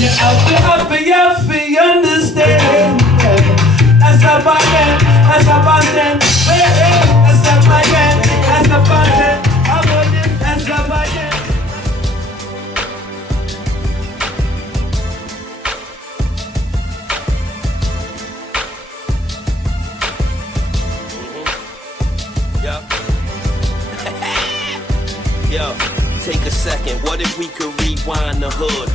You have to understand. That's about that. That's about that. That's about that. That's about that. That's about that. Yo, take a second. What if we could rewind the hood?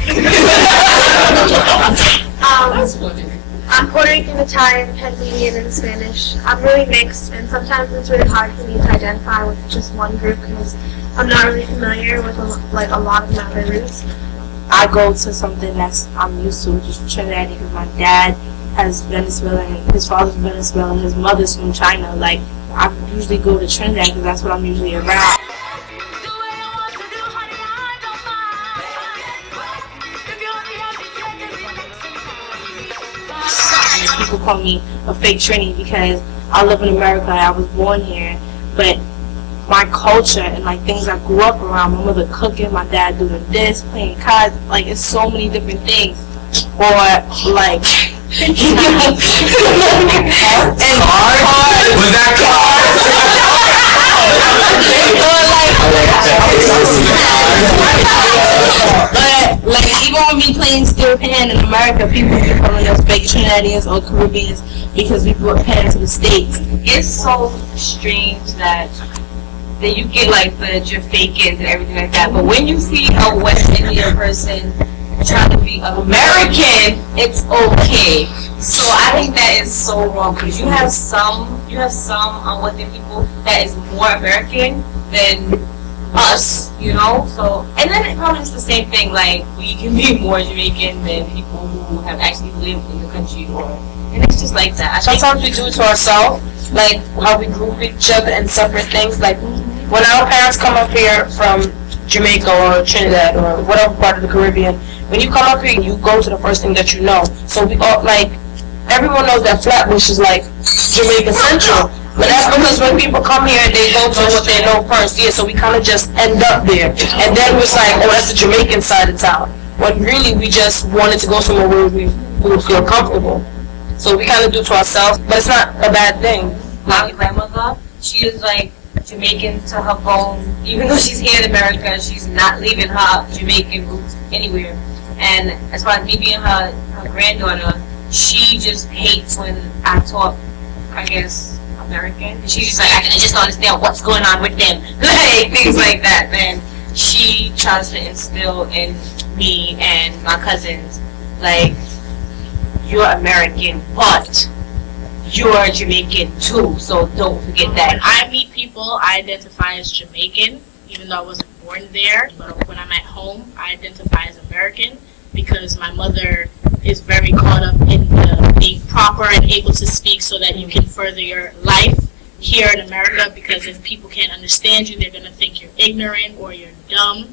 I'm Puerto Rican, Italian, Panamanian, and Spanish. I'm really mixed, and sometimes it's really hard for me to identify with just one group because I'm not really familiar with a lot of my other roots. I go to something that's I'm used to, which is Trinidad, because my dad has Venezuelan, his father's Venezuelan, his mother's from China. Like, I usually go to Trinidad because that's what I'm usually around. People call me a fake Trini because I live in America, I was born here, but my culture and like things I grew up around, my mother cooking, my dad doing this, playing cards, like it's so many different things. Or like and cards. Was that Like even when we playing steel pan in America, people be calling us fake Trinidadians or Caribbeans because we brought pan to the States. It's so strange that you get like the Jamaicans and everything like that, but when you see a West Indian person trying to be American, it's okay. So I think that is so wrong because you have some Western people that is more American than us, you know. So and then it probably is the same thing. Like we can be more Jamaican than people who have actually lived in the country, and it's just like that. Sometimes we do it to ourselves, like how we group each other in separate things. Like when our parents come up here from Jamaica or Trinidad or whatever part of the Caribbean, when you come up here, you go to the first thing that you know. So we all like everyone knows that Flatbush is like Jamaica Central. But that's because when people come here, they go to what they know first. Yeah, so we kind of just end up there. And then it's like, oh, that's the Jamaican side of town. When really we just wanted to go somewhere where we would feel comfortable. So we kind of do it to ourselves, but it's not a bad thing. My grandmother, she is like Jamaican to her bones. Even though she's here in America, she's not leaving her Jamaican roots anywhere. And as far as me being her granddaughter, she just hates when I talk, I guess, American. And she's just like, I just don't understand what's going on with them. Like, things like that. Then she tries to instill in me and my cousins, like, you're American, but you're Jamaican too, so don't forget that. When I meet people, I identify as Jamaican, even though I wasn't born there. But when I'm at home, I identify as American because my mother is very caught up in being proper and able to speak so that you can further your life here in America, because if people can't understand you, they're going to think you're ignorant or you're dumb.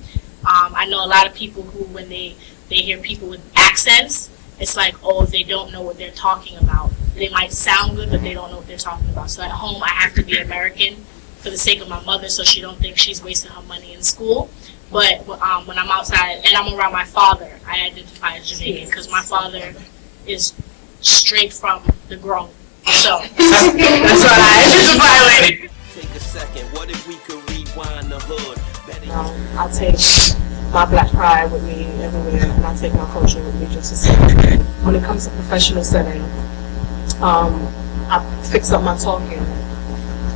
I know a lot of people who, when they hear people with accents, it's like, oh, they don't know what they're talking about. They might sound good, but they don't know what they're talking about. So at home, I have to be American for the sake of my mother so she don't think she's wasting her money in school. But when I'm outside and I'm around my father, I identify as Jamaican because my father is straight from the grown. So that's what I identify with. Take a second. What if we could rewind the hood? I take my black pride with me everywhere, and I take my culture with me just to say. When it comes to professional setting, I fix up my talking,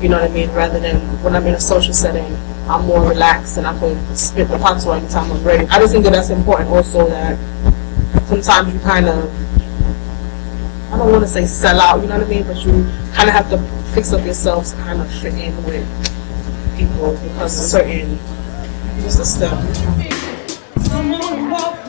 you know what I mean, rather than when I'm in a social setting, I'm more relaxed and I can spit the patois anytime I'm ready. I just think that that's important also, that sometimes you kind of, I don't want to say sell out, you know what I mean, but you kind of have to fix up yourself to kind of fit in with people because of certain, just a step. Someone walk